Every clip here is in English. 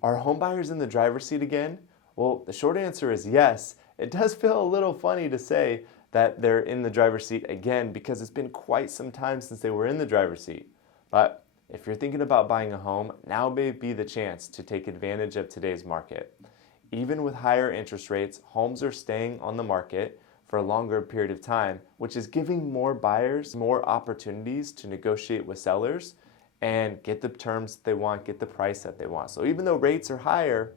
Are home buyers in the driver's seat again? Well, the short answer is yes. It does feel a little funny to say that they're in the driver's seat again because it's been quite some time since they were in the driver's seat. But if you're thinking about buying a home, now may be the chance to take advantage of today's market. Even with higher interest rates, homes are staying on the market for a longer period of time, which is giving more buyers more opportunities to negotiate with sellers and get the terms they want, get the price that they want. So even though rates are higher,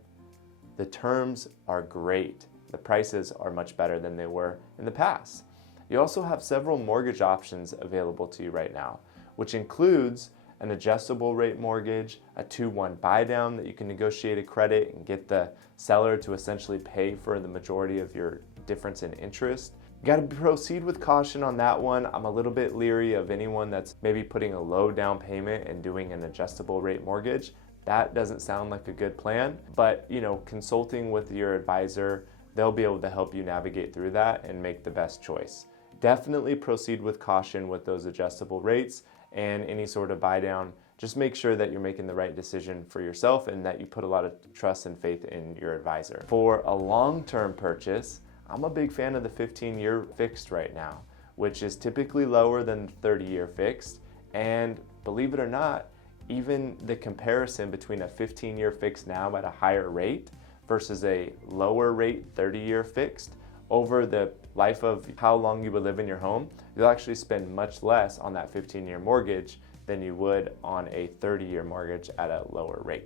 the terms are great. The prices are much better than they were in the past. You also have several mortgage options available to you right now, which includes an adjustable rate mortgage, a 2-1 buy down that you can negotiate a credit and get the seller to essentially pay for the majority of your difference in interest. You got to proceed with caution on that one. I'm a little bit leery of anyone that's maybe putting a low down payment and doing an adjustable rate mortgage. That doesn't sound like a good plan, but consulting with your advisor, they'll be able to help you navigate through that and make the best choice. Definitely proceed with caution with those adjustable rates and any sort of buy down. Just make sure that you're making the right decision for yourself and that you put a lot of trust and faith in your advisor. For a long-term purchase, I'm a big fan of the 15-year fixed right now, which is typically lower than the 30-year fixed. And believe it or not, even the comparison between a 15-year fixed now at a higher rate versus a lower rate 30-year fixed, over the life of how long you would live in your home, you'll actually spend much less on that 15-year mortgage than you would on a 30-year mortgage at a lower rate.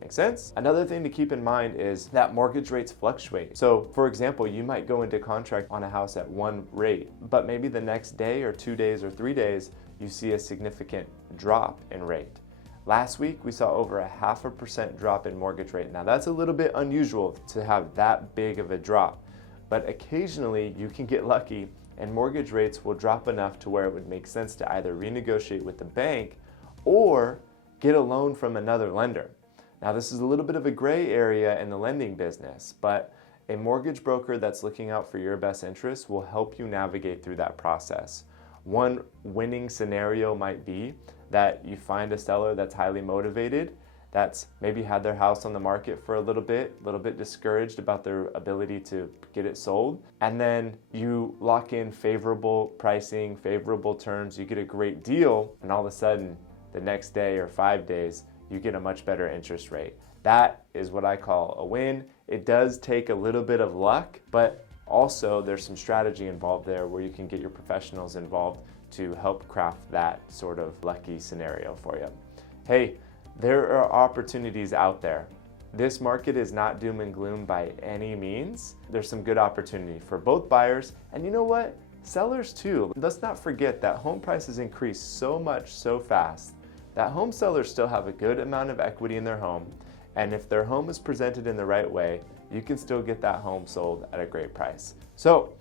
Make sense? Another thing to keep in mind is that mortgage rates fluctuate. So for example, you might go into contract on a house at one rate, but maybe the next day or 2 days or 3 days, you see a significant drop in rate. Last week, we saw over a 0.5% drop in mortgage rate. Now that's a little bit unusual to have that big of a drop, but occasionally you can get lucky and mortgage rates will drop enough to where it would make sense to either renegotiate with the bank or get a loan from another lender. Now this is a little bit of a gray area in the lending business, but a mortgage broker that's looking out for your best interests will help you navigate through that process. One winning scenario might be that you find a seller that's highly motivated, that's maybe had their house on the market for a little bit discouraged about their ability to get it sold. And then you lock in favorable pricing, favorable terms, you get a great deal, and all of a sudden, the next day or 5 days, you get a much better interest rate. That is what I call a win. It does take a little bit of luck, but also there's some strategy involved there where you can get your professionals involved to help craft that sort of lucky scenario for you. Hey, there are opportunities out there. This market is not doom and gloom by any means. There's some good opportunity for both buyers, and you know what? Sellers too. Let's not forget that home prices increase so much so fast that home sellers still have a good amount of equity in their home, and if their home is presented in the right way, you can still get that home sold at a great price. So,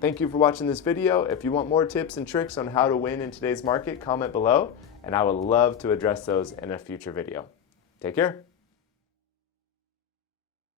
thank you for watching this video. If you want more tips and tricks on how to win in today's market, comment below, and I would love to address those in a future video. Take care.